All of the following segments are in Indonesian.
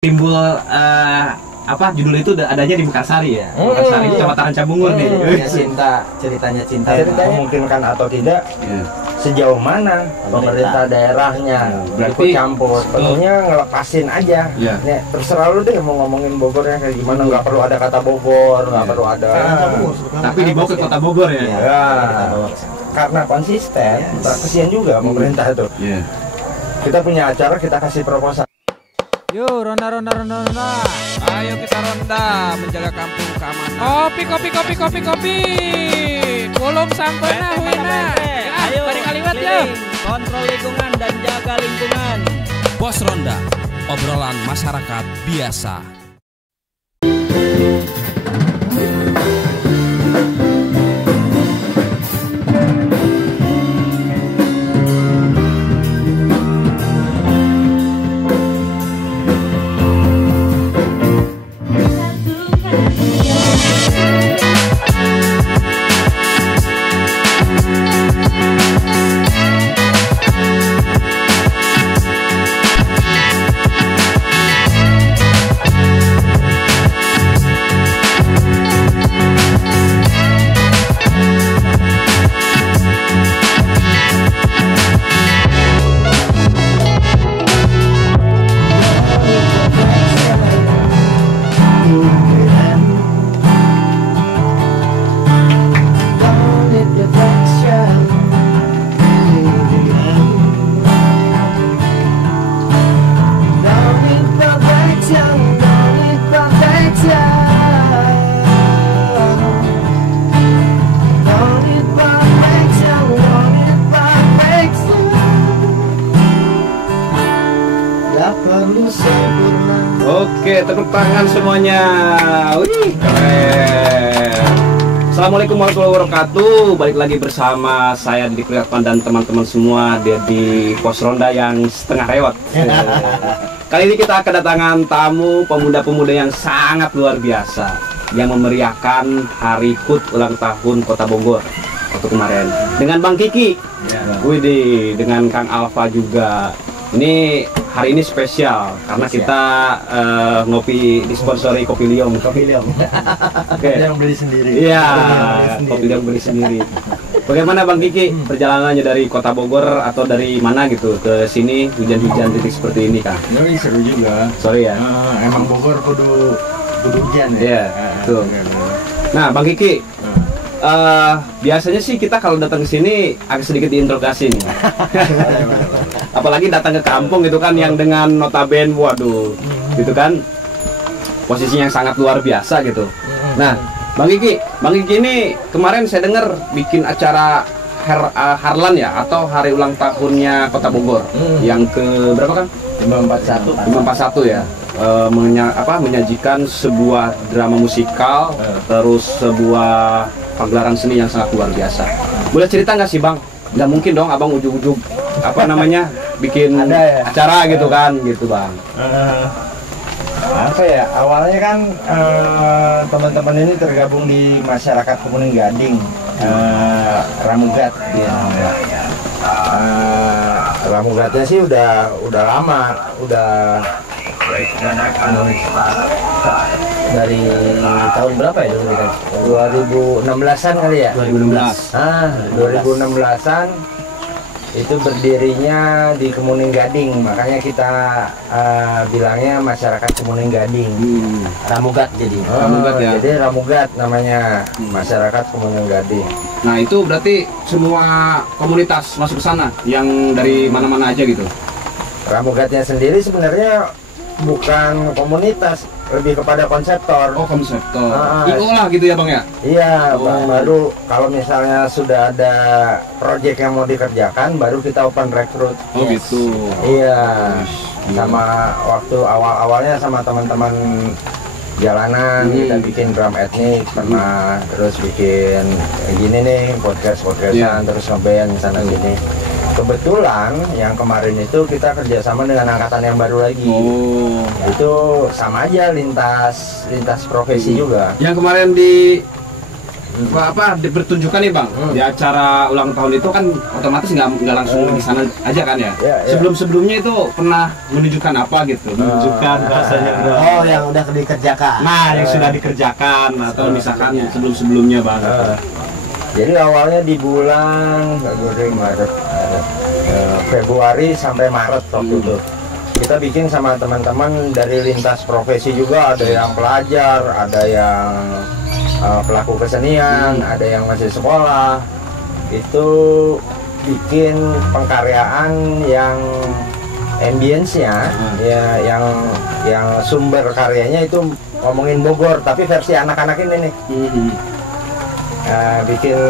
timbul apa judul itu adanya di Mekarsari ya. Mekarsari Kecamatan Rancabungur nih. Ceritanya memungkinkan atau tidak, sejauh mana pemerintah daerahnya ikut campur, penuhnya ngelepasin aja. Nih, terserah lu deh mau ngomongin Bogornya kayak gimana, nggak perlu ada kata Bogor, nggak perlu ada. Tapi dibawa ke kota Bogor ya. Karena konsisten, kesian juga pemerintah itu. Kita punya acara, kita kasih proposal. Yuk, ronda. Ayo kita ronda menjaga kampung keamanan. Kopi. Belum sampai nah, Wina. Ayo, balik kaliwat ya. Kontrol lingkungan dan jaga lingkungan. Pos Ronda, obrolan masyarakat biasa. Oke, tepuk tangan semuanya. Wih, keren. Assalamualaikum warahmatullahi wabarakatuh. Balik lagi bersama saya Didik Priatman dan teman-teman semua di Pos Ronda yang setengah lewat. Kali ini kita kedatangan tamu pemuda-pemuda yang sangat luar biasa yang memeriahkan Hari HUT ulang tahun Kota Bogor waktu kemarin dengan Bang Kiki. Widih, dengan Kang Alfa juga. Ini hari ini spesial karena kita ngopi disponsori Kopi Liong. Kopi Liong. Oke. Yang beli sendiri. Iya, Kopi Liong beli sendiri. Bagaimana Bang Kiki perjalanannya dari Kota Bogor atau dari mana gitu ke sini hujan-hujan titik seperti ini, Kang? Ini seru juga. Sorry ya. Emang Bogor kudu hujan ya. Iya, betul. Nah, Bang Kiki, biasanya sih kita kalau datang ke sini agak sedikit diinterogasi nih. Apalagi datang ke kampung gitu kan yang dengan notaben, waduh, gitu kan posisinya yang sangat luar biasa gitu. Nah, Bang Kiki ini kemarin saya dengar bikin acara Harlan ya, atau hari ulang tahunnya Kota Bogor yang ke berapa kan? 541 ya. Menyajikan sebuah drama musikal, terus sebuah pagelaran seni yang sangat luar biasa. Boleh cerita nggak sih Bang? Nggak mungkin dong Abang ujug-ujug bikin acara gitu kan, gitu Bang. Apa ya, awalnya kan teman-teman ini tergabung di masyarakat Kemuning Gading, Ramugat ya. Ramugatnya sih udah lama, udah dari tahun berapa ya dulu kan? 2016-an kali ya? 2016. 2016-an itu berdirinya di Kemuning Gading, makanya kita bilangnya masyarakat Kemuning Gading. Ramugat jadi. Ramugat ya. Jadi Ramugat namanya, masyarakat Kemuning Gading. Nah, itu berarti semua komunitas masuk ke sana yang dari mana-mana aja gitu. Ramugatnya sendiri sebenarnya bukan komunitas, lebih kepada konseptor. Oh, konseptor. IO lah gitu ya Bang ya? Iya, baru kalau misalnya sudah ada proyek yang mau dikerjakan, baru kita open rekrut. Oh gitu. Iya, sama waktu awal-awalnya sama teman-teman jalanan, kita bikin drum etnik, pernah terus bikin gini nih, podcast-podcastan, terus ngeband sana sini. Kebetulan yang kemarin itu kita kerjasama dengan angkatan yang baru lagi. Itu sama aja lintas profesi juga. Yang kemarin di bertunjukkan nih Bang di acara ulang tahun itu kan otomatis nggak langsung di sana aja kan ya. Sebelumnya itu pernah menunjukkan apa gitu? Menunjukkan bahasanya. Oh, yang udah dikerjakan. Nah, yang sudah dikerjakan atau misalkan sebelum-sebelumnya Bang. Jadi awalnya di bulan Februari sampai Maret waktu itu. Kita bikin sama teman-teman dari lintas profesi juga, ada yang pelajar, ada yang pelaku kesenian, ada yang masih sekolah. Itu bikin pengkaryaan yang ambience-nya ya, yang sumber karyanya itu ngomongin Bogor, tapi versi anak-anak ini nih. Bikin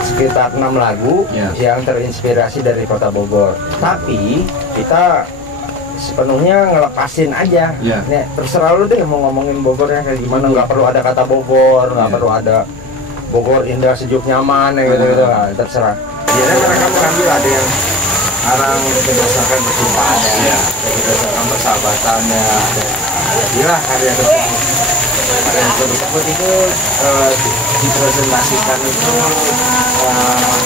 sekitar 6 lagu yang terinspirasi dari kota Bogor. Tapi kita sepenuhnya ngelepasin aja. Nih, terserah lu deh mau ngomongin Bogornya kayak gimana, nggak perlu ada kata Bogor, nggak perlu ada Bogor indah sejuk nyaman gitu-gitu, terserah. Jadi mereka mengambil, ada yang orang berdasarkan perjumpaannya, berdasarkan persahabatannya, gila karya tersebut itu dipresentasikan itu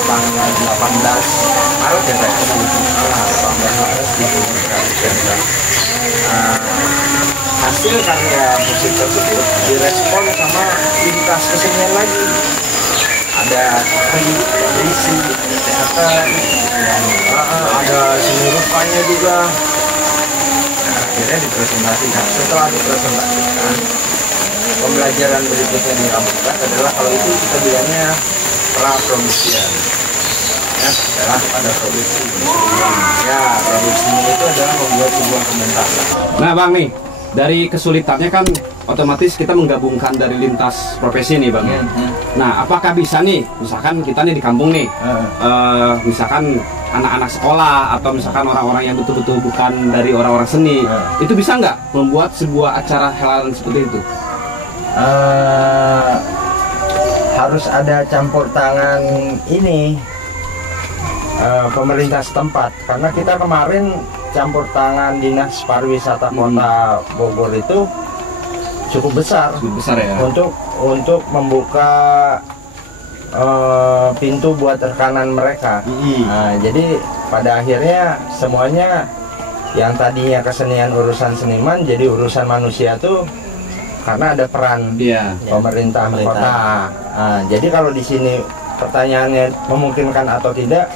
tanggal 18 Maret ya Pak? 18 Maret dipresentasikan. Hasil karya musik tersebut direspon sama lintas kesenian lagi. Ada risi, teater, ada seni rupanya juga. Akhirnya dipresentasikan. Setelah dipresentasikan, pembelajaran berikutnya yang dilakukan adalah kalau itu kita bilangnya pra-produksian. Ya, setelah pada produksi. Ya, produksinya itu adalah membuat sebuah pementasan. Nah Bang nih, dari kesulitannya kan otomatis kita menggabungkan dari lintas profesi nih Bang ya. Nah, apakah bisa nih, misalkan kita nih di kampung nih, misalkan anak-anak sekolah atau misalkan orang-orang yang betul-betul bukan dari orang-orang seni, itu bisa nggak membuat sebuah acara hal seperti itu? Harus ada campur tangan ini pemerintah setempat, karena kita kemarin campur tangan Dinas Pariwisata Kota Bogor itu cukup besar ya, untuk membuka pintu buat rekanan mereka. Nah, jadi pada akhirnya semuanya yang tadinya kesenian urusan seniman jadi urusan manusia tuh karena ada peran pemerintah kota. Nah, jadi kalau di sini pertanyaannya memungkinkan atau tidak,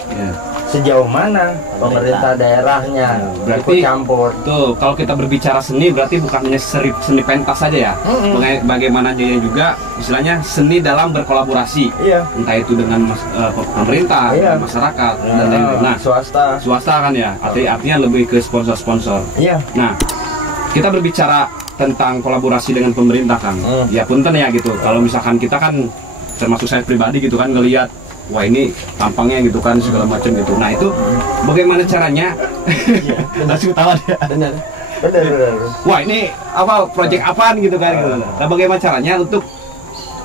sejauh mana pemerintah daerahnya ikut campur. Tuh, kalau kita berbicara seni berarti bukan hanya seni pentas saja ya. Bagaimana dia juga istilahnya seni dalam berkolaborasi. Entah itu dengan pemerintah, masyarakat dan lain-lain. Nah, swasta kan ya. Artinya lebih ke sponsor-sponsor. Nah, kita berbicara tentang kolaborasi dengan pemerintah kan. Ya punten ya gitu. Kalau misalkan kita kan termasuk saya pribadi gitu kan ngelihat wah ini tampangnya gitu kan segala macam gitu. Nah itu bagaimana caranya? Langsung ketawa dia. Benar. Wah ini apa proyek apaan gitu kan? Gitu. Nah bagaimana caranya untuk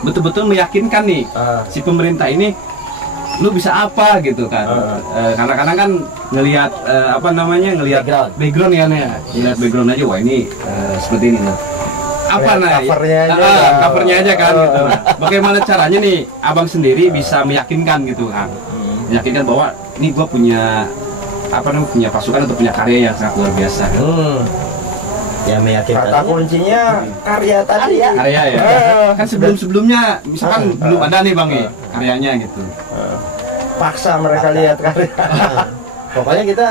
betul-betul meyakinkan nih si pemerintah ini, lu bisa apa gitu kan? Karena kadang kan ngelihat ngelihat background ya, ngelihat background aja wah ini seperti ini. Apa covernya aja kan gitu. Bagaimana caranya nih abang sendiri bisa meyakinkan gitu kan, meyakinkan bahwa ini gua punya punya pasukan atau punya karya yang sangat luar biasa kan? Ya meyakinkan. Kata kuncinya karya tadi ya. Karya ya. Kan sebelumnya misalkan belum ada nih bang karyanya gitu. Paksa mereka lihat karya. Pokoknya kita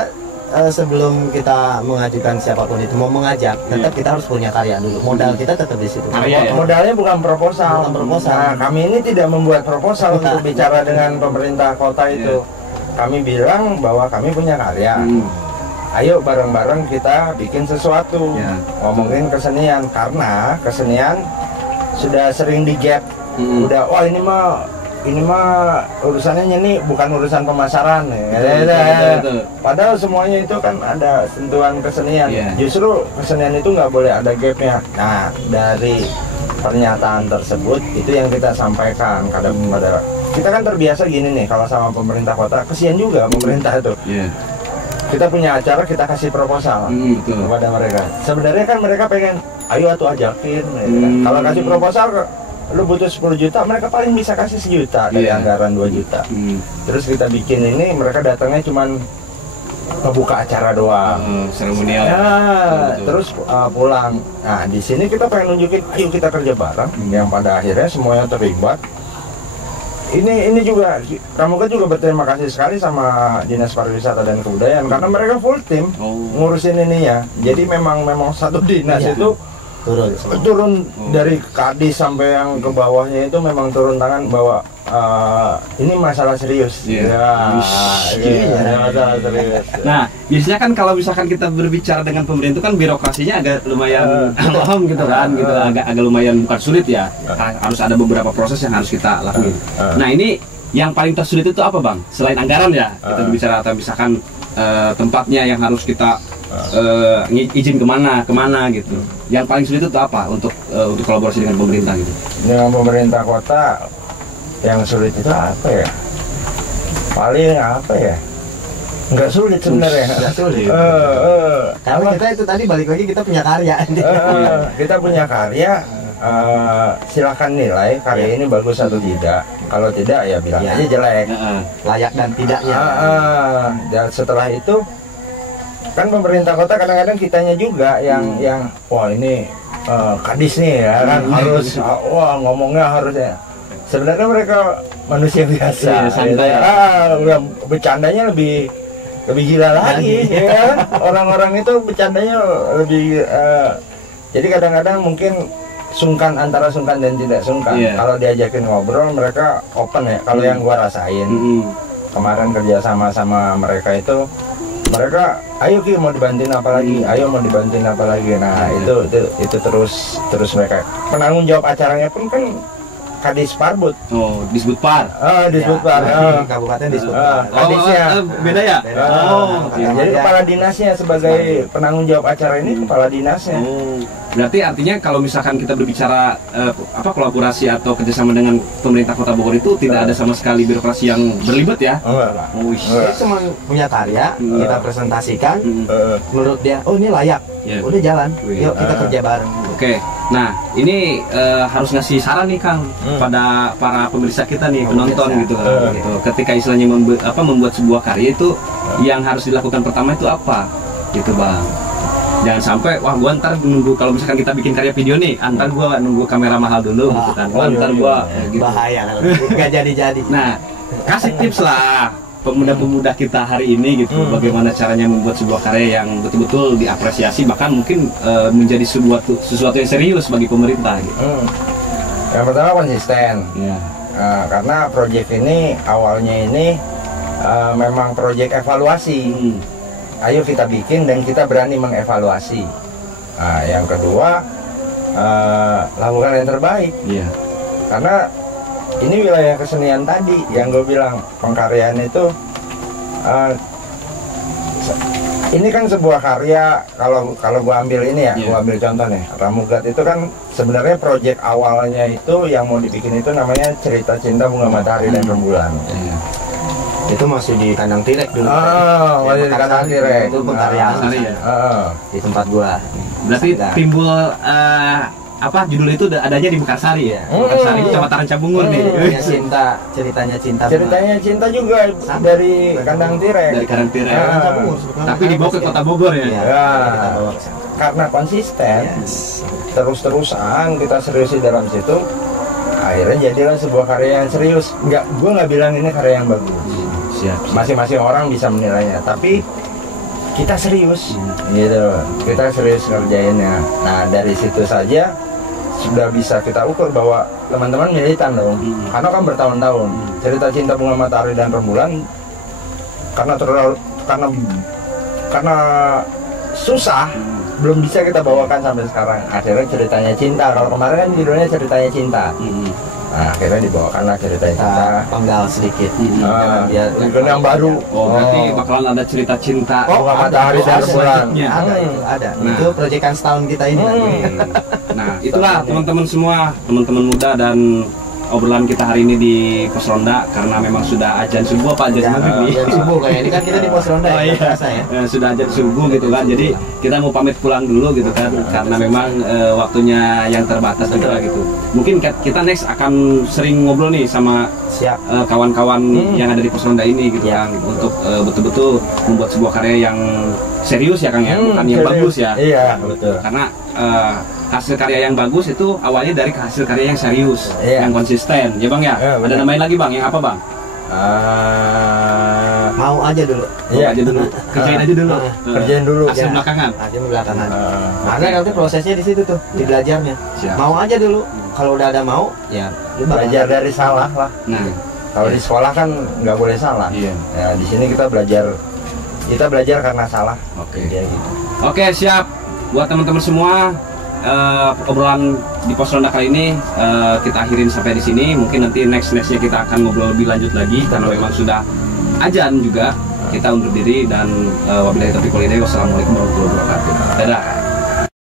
sebelum kita mengajukan siapapun itu mau mengajak, tetap kita harus punya karya dulu. Modal kita tetap di situ. Modalnya bukan proposal. Nah, kami ini tidak membuat proposal untuk bicara dengan pemerintah kota itu. Kami bilang bahwa kami punya karya. Ayo bareng-bareng kita bikin sesuatu. Ngomongin kesenian, karena kesenian sudah sering di-gap. Udah, wah ini mah urusannya nih bukan urusan pemasaran. Padahal semuanya itu kan ada sentuhan kesenian. Justru kesenian itu nggak boleh ada gapnya. Nah dari pernyataan tersebut itu yang kita sampaikan kepada kita kan terbiasa gini nih, kalau sama pemerintah kota kesian juga pemerintah itu. Kita punya acara, kita kasih proposal kepada mereka. Sebenarnya kan mereka pengen ayo atuh ajakin. Kalau kasih proposal lu butuh 10 juta, mereka paling bisa kasih 1 juta dari Iya. anggaran 2 juta. Terus kita bikin ini, mereka datangnya cuman ngebuka acara doang. Seremonial. Ya, Betul. terus pulang. Nah, di sini kita pengen nunjukin, ayo kita kerja bareng. Yang pada akhirnya semuanya terlibat. Ini juga Pramuka juga berterima kasih sekali sama Dinas Pariwisata dan Kebudayaan karena mereka full tim ngurusin ininya. Jadi memang satu dinas Iya. itu turun Oh. dari kadis sampai yang ke bawahnya itu memang turun tangan bahwa ini masalah serius. Iya. Ya, Iya. ini masalah serius. Nah, biasanya kan kalau misalkan kita berbicara dengan pemerintah kan birokrasinya agak lumayan lama gitu kan, gitu agak lumayan bukan sulit ya. Harus ada beberapa proses yang harus kita lakuin. Nah, ini yang paling tersulit itu apa, Bang? Selain anggaran ya, kita berbicara atau misalkan tempatnya yang harus kita izin kemana gitu. Yang paling sulit itu apa untuk kolaborasi dengan pemerintah gitu? Dengan pemerintah kota yang sulit itu apa ya? Paling apa ya? Nggak sulit sebenarnya. Nggak sulit. Karena kita itu tadi balik lagi kita punya karya. Kita punya karya. Silahkan nilai karya ini bagus atau tidak. Kalau tidak ya bilang Ya. aja jelek. Layak dan tidaknya. Dan setelah itu kan pemerintah kota kadang-kadang kitanya juga yang wah ini kadis nih ya kan harus wah ngomongnya harusnya. Sebenarnya mereka manusia biasa. Iya, santai. Udah bercandanya lebih gila lagi ya kan? Orang-orang itu bercandanya lebih jadi kadang-kadang mungkin sungkan antara sungkan dan tidak sungkan. Iya. Kalau diajakin ngobrol mereka open ya. Kalau yang gua rasain kemarin kerja sama mereka itu mereka ayo Ki mau dibantuin apa lagi, ayo mau dibantuin apa lagi. Nah itu terus mereka penanggung jawab acaranya pun kan Kadis Parbud. Oh, disebut par. Disebut Ya, Par. di kabupaten disebut Par. Kadisnya. Beda ya? Beda. Jadi kepala dinasnya sebagai penanggung jawab acara ini kepala dinasnya. Oh, berarti artinya kalau misalkan kita berbicara kolaborasi atau kerjasama dengan pemerintah Kota Bogor itu tidak ada sama sekali birokrasi yang berlibat ya? Enggak lah. Oh, Dia cuma punya karya, kita presentasikan, menurut dia, oh ini layak, Iya. udah jalan, Wih. yuk kita kerja bareng. Oke, nah ini harus ngasih saran nih Kang pada para pemirsa kita nih, penonton gitu kan. Gitu. Ketika istilahnya membuat sebuah karya itu yang harus dilakukan pertama itu apa? Gitu Bang. Jangan sampai wah gua ntar nunggu kalau misalkan kita bikin karya video nih, ntar gua nunggu kamera mahal dulu gitu kan. Wah, ntar gua gitu. Bahaya kalau nggak jadi-jadi. Nah, kasih tips lah pemuda-pemuda kita hari ini gitu, bagaimana caranya membuat sebuah karya yang betul-betul diapresiasi bahkan mungkin menjadi sesuatu yang serius bagi pemerintah gitu. Yang pertama konsisten. Ya. Karena proyek ini awalnya ini memang proyek evaluasi. Ayo kita bikin dan kita berani mengevaluasi. Nah, yang kedua lakukan yang terbaik. Iya. Karena ini wilayah kesenian tadi yang gue bilang pengkaryaan itu ini kan sebuah karya kalau gue ambil ini ya, gue ambil contoh nih Ramugat itu kan sebenarnya proyek awalnya itu yang mau dibikin itu namanya Cerita Cinta Bunga Matahari dan Rembulan. Itu masih di kandang tirek dulu. Masih di kandang tirek. Itu pengkaryaan Sari ya? di tempat gua. Berarti Sadar. timbul judul itu adanya di Mekarsari ya? Mekarsari Kecamatan Rancabungur nih. Ceritanya cinta, ceritanya cinta. Ceritanya cinta juga dari kandang tirek. Dari Kandang Tirek. Rancabungur, sebetulnya. Tapi dibawa ke Kota Bogor ya? Iya, Ya. kita bawa ke sana. Karena konsisten, Yes. terus-terusan kita serius di dalam situ, akhirnya jadilah sebuah karya yang serius. Gue nggak bilang ini karya yang bagus. Siap. Masing-masing orang bisa menilainya, tapi kita serius, gitu. Kita serius ngerjainnya. Nah dari situ saja sudah bisa kita ukur bahwa teman-teman militan dong, karena kan bertahun-tahun. Cerita Cinta Bunga Matahari dan Rembulan karena susah. Belum bisa kita bawakan sampai sekarang. Akhirnya ceritanya cinta. Kalau kemarin kan judulnya ceritanya cinta. Nah, akhirnya dibawakanlah ceritanya cinta. Kita penggal sedikit. Jangan dia Bukan yang baru. Oh, berarti bakalan ada cerita cinta. Bunga Matahari dan Rembulan. Ada itu, ada. Nah. Itu proyekan setahun kita ini. Nah, itulah teman-teman semua, teman-teman muda dan obrolan kita hari ini di Pos Ronda karena memang sudah azan subuh apa azan maghrib nih. Azan subuh kayak ini kan kita di Pos Ronda Oh, ya, iya. terasa ya. Sudah azan subuh gitu kan. Jadi kita mau pamit pulang dulu gitu kan karena memang waktunya yang terbatas juga gitu. Mungkin kita next akan sering ngobrol nih sama Siap. kawan-kawan yang ada di Pos Ronda ini gitu Ya, kan untuk betul-betul membuat sebuah karya yang serius ya Kang ya, bukan yang bagus ya. Iya, betul. Karena hasil karya yang bagus itu awalnya dari hasil karya yang serius, Iya. yang konsisten, ya Bang ya. Iya, Ada benar. nambahin lagi Bang, yang apa Bang? Mau aja dulu. Iya. Aja dulu, kerjain aja dulu. Kerjain dulu. Hasil Ya. belakangan. Aja belakangan. Karena nanti prosesnya di situ tuh, di belajarnya. Siap. Mau aja dulu. Kalau udah ada mau, ya lu bakal Belajar dari salah lah. Nah, Kalau di sekolah kan nggak boleh salah. Iya. Ya, di sini kita belajar karena salah. oke. Ya, gitu. Oke, siap. Buat teman-teman semua, obrolan di Pos Ronda kali ini kita akhirin sampai di sini. Mungkin nanti nextnya kita akan ngobrol lebih lanjut lagi karena memang sudah azan juga. Kita undur diri dan wabillahi taufiq wal hidayah. Wassalamualaikum warahmatullahi wabarakatuh. Dadah.